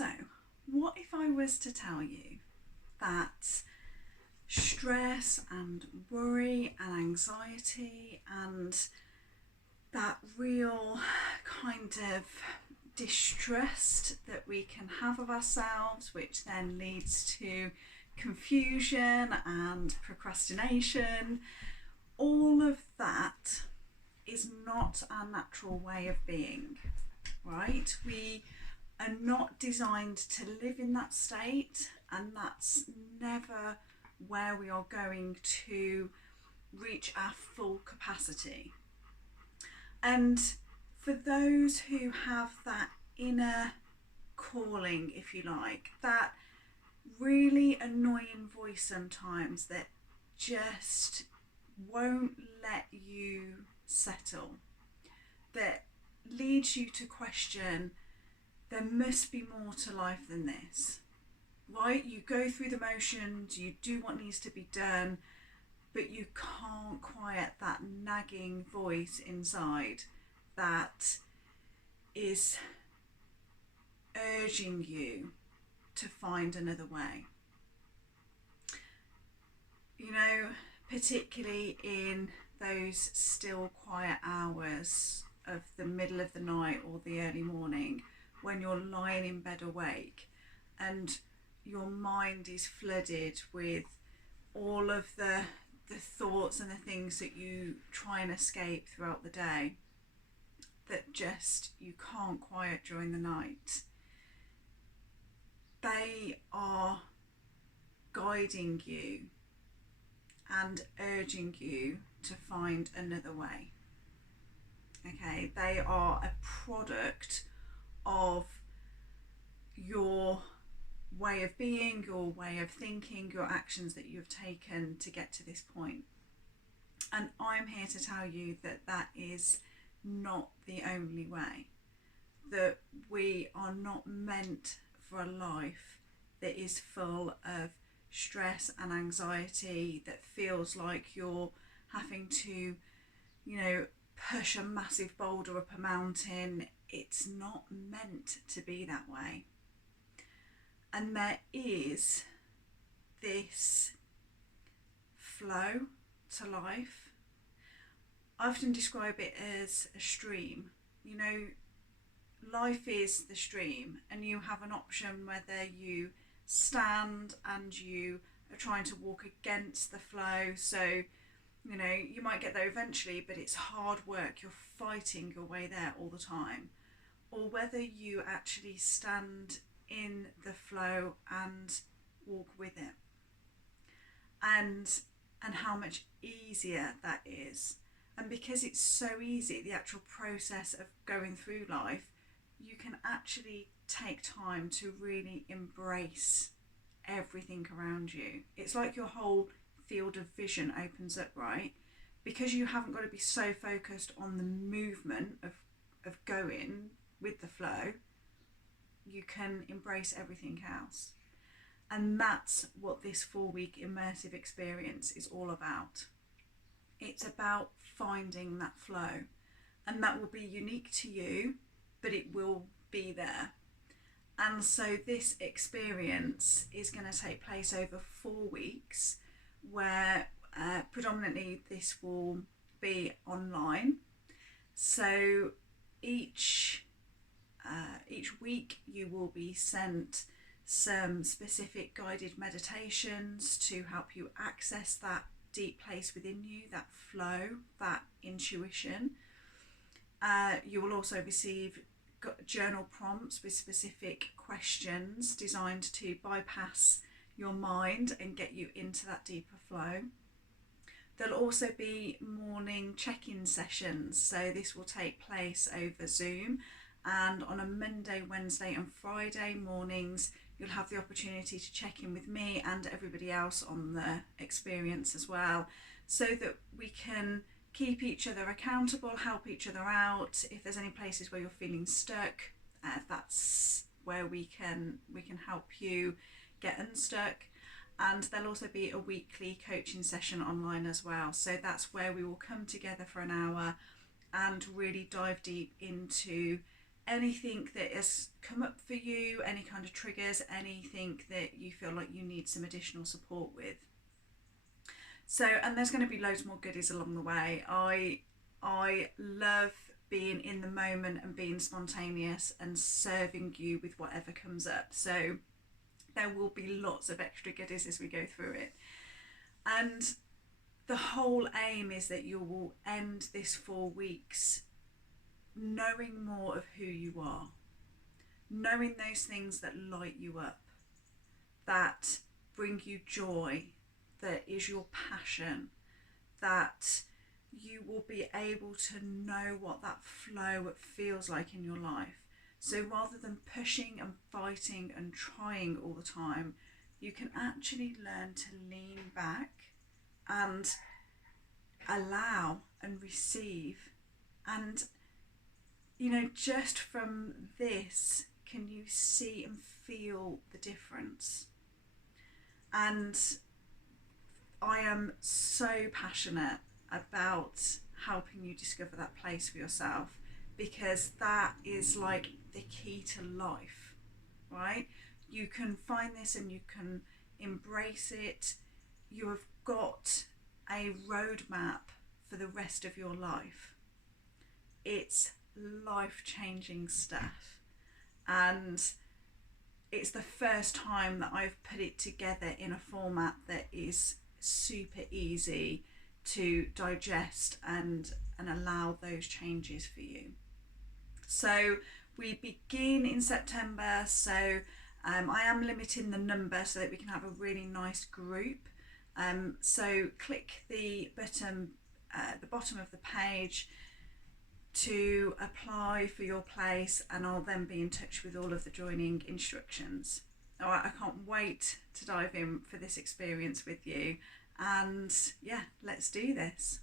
So, what if I was to tell you that stress and worry and anxiety and that real kind of distrust that we can have of ourselves, which then leads to confusion and procrastination, all of that is not our natural way of being, right? We are not designed to live in that state, and that's never where we are going to reach our full capacity. And for those who have that inner calling, if you like, that really annoying voice sometimes that just won't let you settle, that leads you to question, there must be more to life than this, right? You go through the motions, you do what needs to be done, but you can't quiet that nagging voice inside that is urging you to find another way. You know, particularly in those still quiet hours of the middle of the night or the early morning, when you're lying in bed awake and your mind is flooded with all of the thoughts and the things that you try and escape throughout the day that just you can't quiet during the night. They are guiding you and urging you to find another way. Okay, they are a product of your way of being, your way of thinking, your actions that you've taken to get to this point. And I'm here to tell you that that is not the only way. That we are not meant for a life that is full of stress and anxiety, that feels like you're having to, push a massive boulder up a mountain. It's not meant to be that way. And there is this flow to life. I often describe it as a stream. Life is the stream, and you have an option whether you stand and you are trying to walk against the flow. So, you might get there eventually, but it's hard work. You're fighting your way there all the time. Or whether you actually stand in the flow and walk with it. And how much easier that is. And because it's so easy, the actual process of going through life, you can actually take time to really embrace everything around you. It's like your whole field of vision opens up, right? Because you haven't got to be so focused on the movement of going with the flow, you can embrace everything else. And that's what this 4-week immersive experience is all about. It's about finding that flow, and that will be unique to you, but it will be there. And so this experience is going to take place over 4 weeks, where predominantly this will be online. So each week you will be sent some specific guided meditations to help you access that deep place within you, that flow, that intuition. You will also receive journal prompts with specific questions designed to bypass your mind and get you into that deeper flow. There'll also be morning check-in sessions, so this will take place over Zoom, and on a Monday, Wednesday and Friday mornings you'll have the opportunity to check in with me and everybody else on the experience as well, so that we can keep each other accountable, help each other out. If there's any places where you're feeling stuck, that's where we can help you get unstuck. And there'll also be a weekly coaching session online as well. So that's where we will come together for an hour and really dive deep into anything that has come up for you, any kind of triggers, anything that you feel like you need some additional support with. So, and there's going to be loads more goodies along the way. I love being in the moment and being spontaneous and serving you with whatever comes up. So there will be lots of extra goodies as we go through it. And the whole aim is that you will end this 4 weeks knowing more of who you are, knowing those things that light you up, that bring you joy, that is your passion, that you will be able to know what that flow feels like in your life. So rather than pushing and fighting and trying all the time, you can actually learn to lean back and allow and receive. And, you know, just from this, can you see and feel the difference? And I am so passionate about helping you discover that place for yourself, because that is like the key to life, right? You can find this and you can embrace it. You have got a roadmap for the rest of your life. It's life-changing stuff, and it's the first time that I've put it together in a format that is super easy to digest and allow those changes for you. So we begin in September, so I am limiting the number so that we can have a really nice group. So click the button at the bottom of the page to apply for your place, and I'll then be in touch with all of the joining instructions. All right, I can't wait to dive in for this experience with you, and yeah, let's do this.